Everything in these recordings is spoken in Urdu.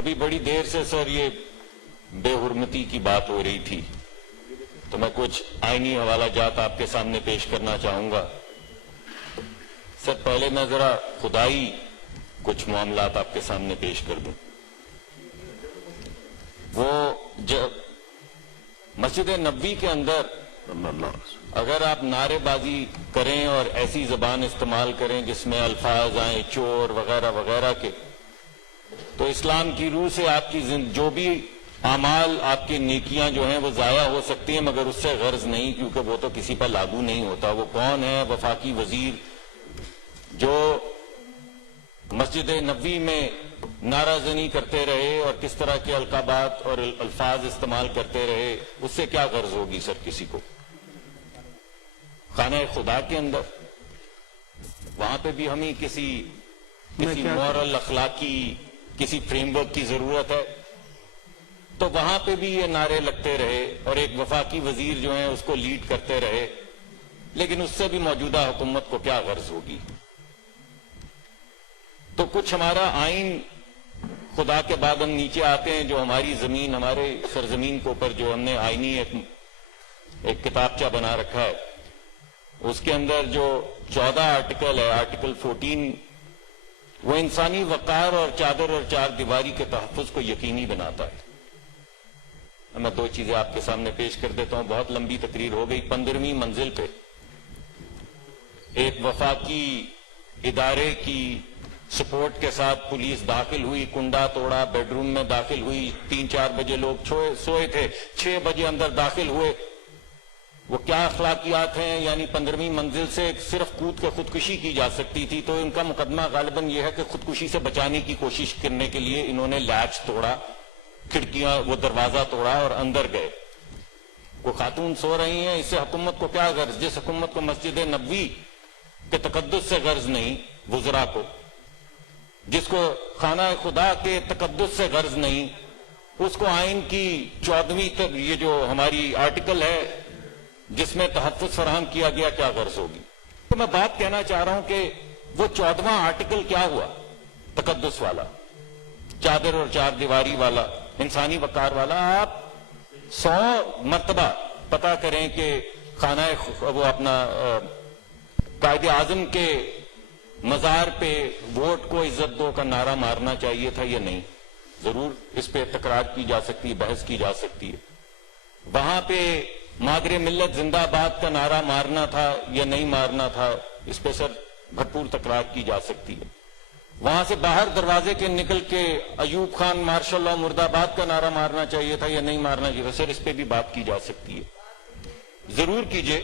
ابھی بڑی دیر سے سر یہ بے حرمتی کی بات ہو رہی تھی، تو میں کچھ آئینی حوالہ جات آپ کے سامنے پیش کرنا چاہوں گا۔ سر پہلے میں ذرا خدائی کچھ معاملات آپ کے سامنے پیش کر دوں۔ وہ جب مسجد نبوی کے اندر اگر آپ نعرے بازی کریں اور ایسی زبان استعمال کریں جس میں الفاظ آئیں چور وغیرہ وغیرہ کے، تو اسلام کی روح سے آپ کی جو بھی اعمال آپ کی نیکیاں جو ہیں وہ ضائع ہو سکتی ہیں، مگر اس سے غرض نہیں، کیونکہ وہ تو کسی پر لاگو نہیں ہوتا۔ وہ کون ہے؟ وفاقی وزیر جو مسجد نبوی میں نعرہ زنی کرتے رہے اور کس طرح کے القابات اور الفاظ استعمال کرتے رہے، اس سے کیا غرض ہوگی سر کسی کو؟ خانہ خدا کے اندر وہاں پہ بھی ہمیں کسی مورل اخلاقی کسی فریم ورک کی ضرورت ہے، تو وہاں پہ بھی یہ نعرے لگتے رہے اور ایک وفاقی وزیر جو ہیں اس کو لیڈ کرتے رہے، لیکن اس سے بھی موجودہ حکومت کو کیا غرض ہوگی؟ تو کچھ ہمارا آئین خدا کے بعد ہم نیچے آتے ہیں، جو ہماری زمین، ہمارے سرزمین کے اوپر جو ہم نے آئینی ایک کتابچہ بنا رکھا ہے، اس کے اندر جو 14 آرٹیکل ہے، آرٹیکل 14، وہ انسانی وقار اور چادر اور چار دیواری کے تحفظ کو یقینی بناتا ہے۔ میں دو چیزیں آپ کے سامنے پیش کر دیتا ہوں، بہت لمبی تقریر ہو گئی۔ 15ویں منزل پہ ایک وفاقی ادارے کی سپورٹ کے ساتھ پولیس داخل ہوئی، کنڈا توڑا، بیڈ روم میں داخل ہوئی، 3-4 بجے لوگ سوئے تھے، 6 بجے اندر داخل ہوئے۔ وہ کیا اخلاقیات ہیں؟ یعنی 15ویں منزل سے صرف کود کے خودکشی کی جا سکتی تھی، تو ان کا مقدمہ غالباً یہ ہے کہ خودکشی سے بچانے کی کوشش کرنے کے لیے انہوں نے لیچ توڑا، کھڑکیاں، وہ دروازہ توڑا اور اندر گئے۔ وہ خاتون سو رہی ہیں، اس سے حکومت کو کیا غرض؟ جس حکومت کو مسجد نبوی کے تقدس سے غرض نہیں، وزراء کو، جس کو خانہ خدا کے تقدس سے غرض نہیں، اس کو آئین کی 14ویں تک یہ جو ہماری آرٹیکل ہے جس میں تحفظ فراہم کیا گیا، کیا غرض ہوگی؟ تو میں بات کہنا چاہ رہا ہوں کہ وہ 14واں آرٹیکل کیا ہوا؟ تقدس والا، چادر اور چار دیواری والا، انسانی وقار والا۔ آپ 100 مرتبہ پتا کریں کہ خانہ وہ اپنا قائد اعظم کے مزار پہ ووٹ کو عزت دو کا نعرہ مارنا چاہیے تھا یا نہیں؟ ضرور اس پہ تکرار کی جا سکتی ہے، بحث کی جا سکتی ہے۔ وہاں پہ مادر ملت زندہ باد کا نعرہ مارنا تھا یا نہیں مارنا تھا، اس پہ سر بھرپور تکرار کی جا سکتی ہے۔ وہاں سے باہر دروازے کے نکل کے ایوب خان ماشاء اللہ مرد آباد کا نعرہ مارنا چاہیے تھا یا نہیں مارنا چاہیے تھا، سر اس پہ بھی بات کی جا سکتی ہے۔ ضرور کیجئے،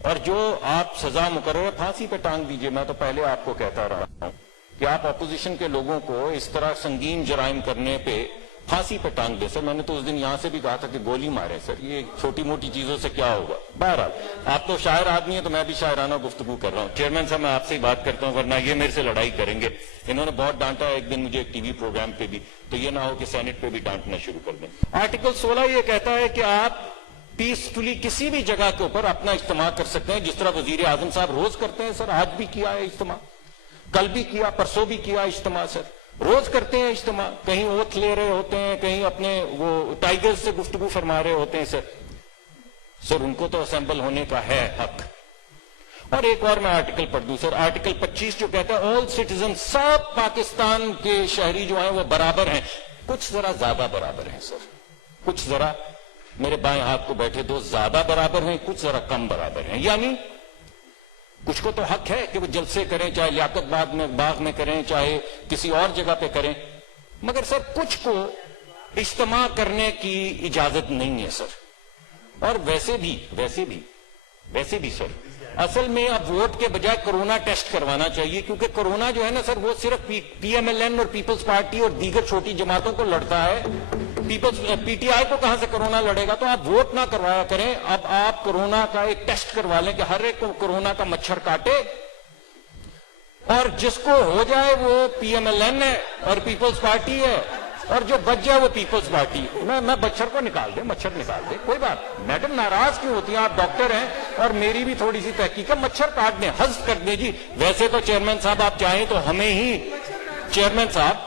اور جو آپ سزا مقرر پھانسی پہ ٹانگ دیجئے۔ میں تو پہلے آپ کو کہتا رہا ہوں کہ آپ اپوزیشن کے لوگوں کو اس طرح سنگین جرائم کرنے پہ پھانسی پہ ٹانگ دے۔ سر میں نے تو اس دن یہاں سے بھی کہا تھا کہ گولی مارے، سر یہ چھوٹی موٹی چیزوں سے کیا ہوگا؟ بہرحال آپ تو شاعر آدمی ہیں، تو میں بھی شاعرانہ گفتگو کر رہا ہوں۔ چیئرمین صاحب میں آپ سے ہی بات کرتا ہوں، ورنہ یہ میرے سے لڑائی کریں گے۔ انہوں نے بہت ڈانٹا ایک دن مجھے ایک ٹی وی پروگرام پہ بھی، تو یہ نہ ہو کہ سینٹ پہ بھی ڈانٹنا شروع کر دیں۔ آرٹیکل 16 یہ کہتا ہے کہ آپ پیسفلی کسی بھی جگہ کے اوپر اپنا اجتماع کر سکتے ہیں، جس طرح وزیر اعظم صاحب روز کرتے ہیں۔ سر آج بھی کیا ہے اجتماع، کل بھی کیا، پرسوں بھی کیا اجتماع، سر روز کرتے ہیں اجتماع۔ کہیں اوتھ لے رہے ہوتے ہیں، کہیں اپنے وہ ٹائیگر سے گفتگو فرما رہے ہوتے ہیں۔ سر ان کو تو اسمبل ہونے کا ہے حق۔ اور ایک اور میں آرٹیکل پڑھ دوں سر، آرٹیکل 25 جو کہتا ہے آل سٹیزن، سب پاکستان کے شہری جو ہیں وہ برابر ہیں۔ کچھ ذرا زیادہ برابر ہیں سر، کچھ ذرا میرے بائیں ہاتھ کو بیٹھے دو زیادہ برابر ہیں، کچھ ذرا کم برابر ہیں۔ یعنی کچھ کو تو حق ہے کہ وہ جلسے کریں، چاہے لیاقت باغ میں کریں، چاہے کسی اور جگہ پہ کریں، مگر سر کچھ کو اجتماع کرنے کی اجازت نہیں ہے سر۔ اور ویسے بھی سر اصل میں اب ووٹ کے بجائے کرونا ٹیسٹ کروانا چاہیے، کیونکہ کرونا جو ہے نا سر وہ صرف پی ایم ایل این اور پیپلز پارٹی اور دیگر چھوٹی جماعتوں کو لڑتا ہے۔ پی ٹی آئی کو کہاں سے کرونا لڑے گا؟ تو آپ ووٹ نہ کروایا کریں، اب آپ کرونا کا ایک ٹیسٹ کروا لیں کہ ہر ایک کو کرونا کا مچھر کاٹے، اور جس کو ہو جائے وہ پی ایم ایل این ہے اور پیپلز پارٹی ہے، اور جو بچ جائے وہ پیپلز پارٹی۔ میں مچھر کو نکال دے، مچھر نکال دے، کوئی بات۔ میڈم ناراض کیوں ہوتی ہیں؟ آپ ڈاکٹر ہیں اور میری بھی تھوڑی سی تحقیق ہے، مچھر کاٹ دیں، حذف کر دیں جی۔ ویسے تو چیئرمین صاحب آپ چاہیں تو ہمیں ہی، چیئرمین صاحب